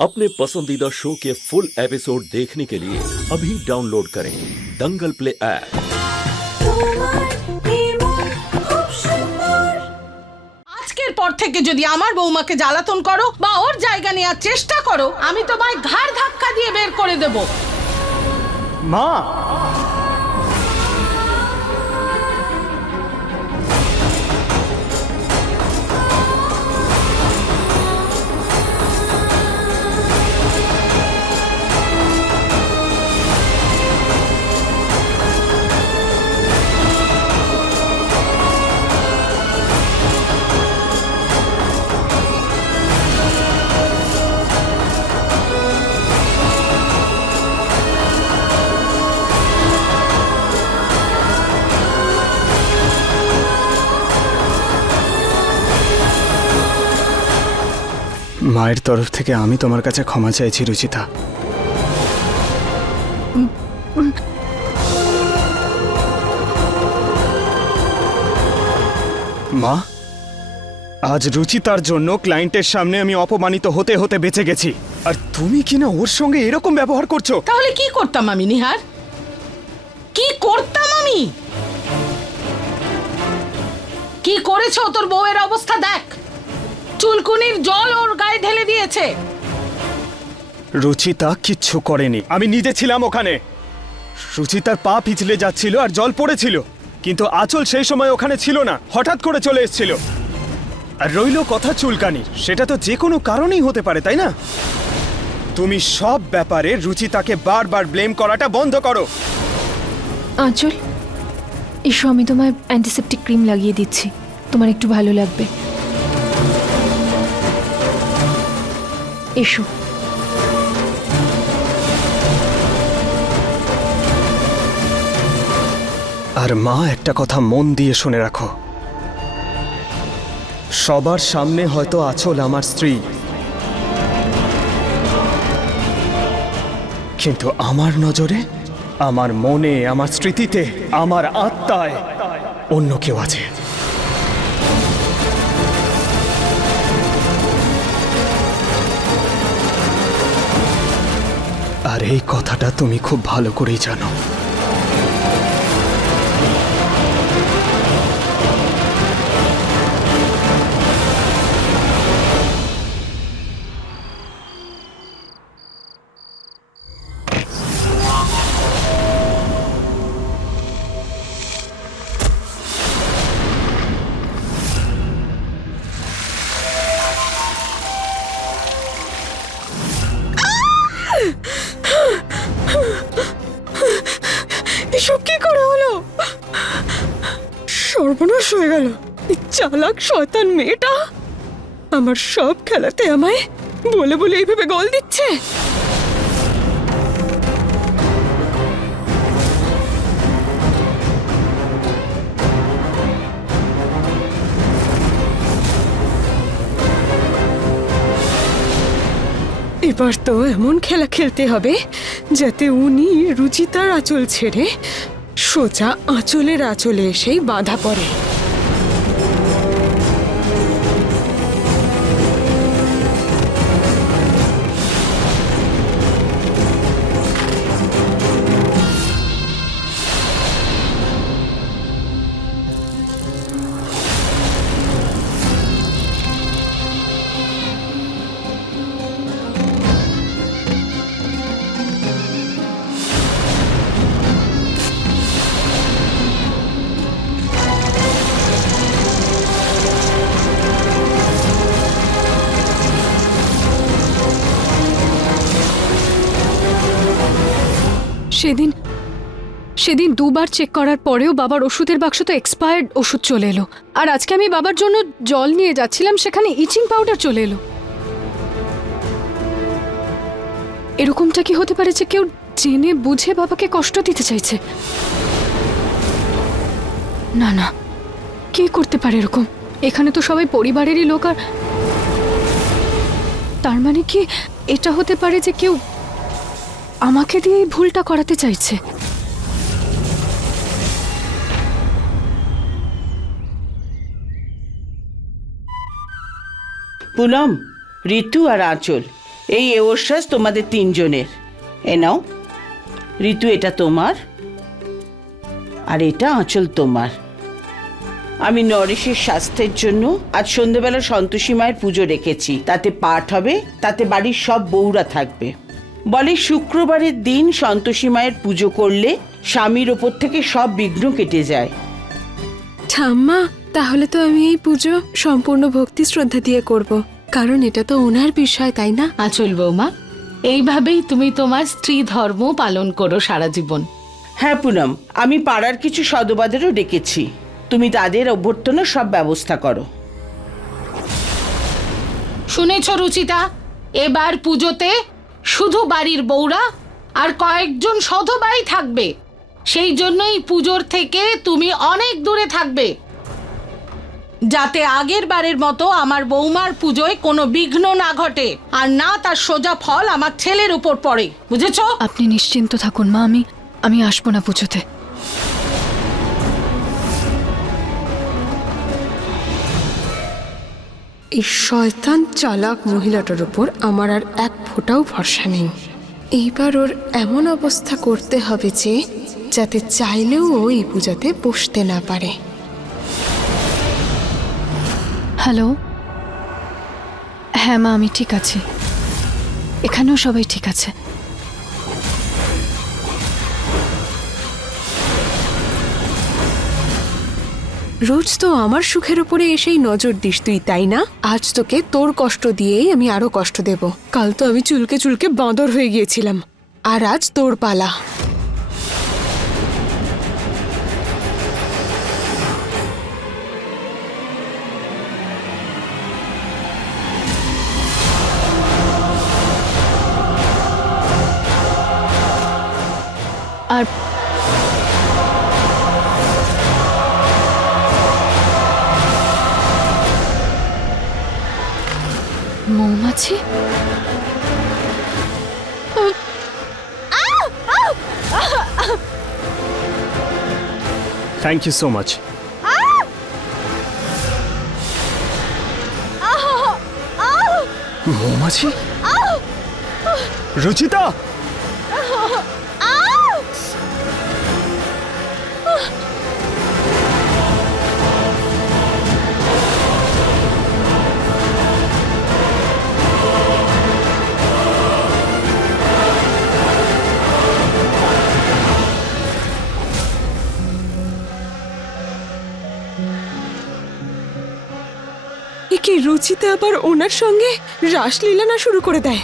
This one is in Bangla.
अपने पसंदीदा शो के फुल एपिसोड देखने के लिए अभी डाउनलोड करें दंगल प्ले ऐप তোমার নির্মল খুব সুন্দর আজকের পর থেকে যদি আমার বৌমাকে জ্বালাতন করো বা ওর জায়গা নেওয়ার চেষ্টা করো আমি তোমায় ঘাড় ধাক্কা দিয়ে বের করে দেব মা মায়ের তরফ থেকে আমি তোমার কাছে ক্ষমা চাইছি, রুচিতা। মা, আজ রুচিতার জন্য ক্লায়েন্টের সামনে আমি অপমানিত হতে হতে বেঁচে গেছি। আর তুমি কিনা ওর সঙ্গে এরকম ব্যবহার করছ? তাহলে কি করতাম আমি, নিহার? কি করতাম আমি? কি করেছ তোর বউয়ের অবস্থা, দেখ। চুলকুনির জল ওর গায়ে ঢেলে দিয়েছে। রুচিতা কিচ্ছু করেনি। আমি নিজে ছিলাম ওখানে। রুচিতার পা পিছলে যাচ্ছিল আর জল পড়েছিল। কিন্তু আচল সেই সময় ওখানে ছিল না। হঠাৎ করে চলে এসেছিল। আর রইল কথা চুলকানির সেটা তো যে কোনো কারণেই হতে পারে তাই না? তুমি সব ব্যাপারে রুচিতাকে বারবার ব্লেম করাটা বন্ধ করো। আঁচল এসো আমি তোমায় অ্যান্টিসেপটিক ক্রিম লাগিয়ে দিচ্ছি। তোমার একটু ভালো লাগবে। এসো। আর মা, একটা কথা মন দিয়ে শুনে রাখো। সবার সামনে হয়তো আচল আমার স্ত্রী। কিন্তু আমার নজরে, আমার মনে, আমার স্মৃতিতে, আমার আত্মায় অন্য কেউ আছে। আর এই কথাটা তুমি খুব ভালো করেই জানো। এই চালাক শয়তান মেয়েটা। আমার সব খেলাতে আমায় বলে বলে এইভাবে গোল দিচ্ছে। এবার তো এমন খেলা খেলতে হবে যাতে উনি রুচিতার আঁচল ছেড়ে সোজা আঁচলের আঁচলে এসেই বাঁধা পড়ে। সেদিন সেদিন দুবার চেক করার পরেও বাবার ওষুধের বাক্স তো এক্সপায়ার্ড ওষুধ চলে এলো। আর আজকে আমি বাবার জন্য জল নিয়ে যাচ্ছিলাম, সেখানে ইচিং পাউডার চলে এলো। এরকমটা কি হতে পারে যে কেউ জেনে বুঝে বাবাকে কষ্ট দিতে চাইছে? না না। কে করতে পারে এরকম? এখানে তো সবাই পরিবারেরই লোক আর তার মানে কি এটা হতে পারে যে কেউ আমাকে দিয়ে এই ভুলটা করাতে চাইছে। পুনম, ঋতু আর আঁচল, এই এওশ্বাস তোমাদের তিনজনের। এ নাও, ঋতু এটা তোমার, আর এটা আঁচল তোমার। আমি নরেশের স্বাস্থ্যের জন্য আজ সন্ধ্যেবেলা সন্তোষী মায়ের পুজো রেখেছি। তাতে পাঠ হবে, তাতে বাড়ির সব বউরা থাকবে। বলে শুক্রবারের দিন সন্তোষী মায়ের পুজো করলে স্বামীর ওপর থেকে সব বিঘ্ন কেটে যায়। ঠাম্মা তাহলে তো আমি এই পুজো সম্পূর্ণ ভক্তি শ্রদ্ধা দিয়ে করব। কারণ এটা তো ওনার বিষয় তাই না? আচল বৌমা এইভাবেই তুমি তোমার স্ত্রী ধর্ম পালন করো সারা জীবন। হ্যাঁ পুনম আমি পাড়ার কিছু সদবাদেরও ডেকেছি। তুমি তাদের অভ্যর্থনার সব ব্যবস্থা করো। শুনেছ রুচিতা? এবার পুজোতে শুধু বাড়ির বউরা আর কয়েকজন সধবাই থাকবে। সেই জন্যই পুজোর থেকে তুমি অনেক দূরে থাকবে। যাতে আগের বারের মতো আমার বৌমার পুজোয় কোনো বিঘ্ন না ঘটে আর না তার সোজা ফল আমার ছেলের উপর পড়ে। বুঝেছ? আপনি নিশ্চিন্ত থাকুন মা, আমি আমি আসব না পুজোতে। এই শয়তান চালাক মহিলাটার উপর আমার আর এক ফোঁটাও ভরসা নেই। এইবার ওর এমন অবস্থা করতে হবে যে, যাতে চাইলেও ও এই পূজাতে বসতে না পারে। হ্যালো? হ্যাঁ মা, আমি ঠিক আছি। এখানেও সবাই ঠিক আছে। রোজ তো আমার সুখের উপরে এসেই নজর দিস তুই, তাই না? আজ তোকে তোর কষ্ট দিয়েই আমি আরও কষ্ট দেব। কাল তো আমি চুলকে চুলকে বাঁদর হয়ে গিয়েছিলাম। আর আজ তোর পালা। মৌমাছি? থ্যাংক ইউ সো মাচ মৌমাছি? রুচিতা! কি রুচিতে আবার ওনার সঙ্গে রাসলীলা না শুরু করে দেয়?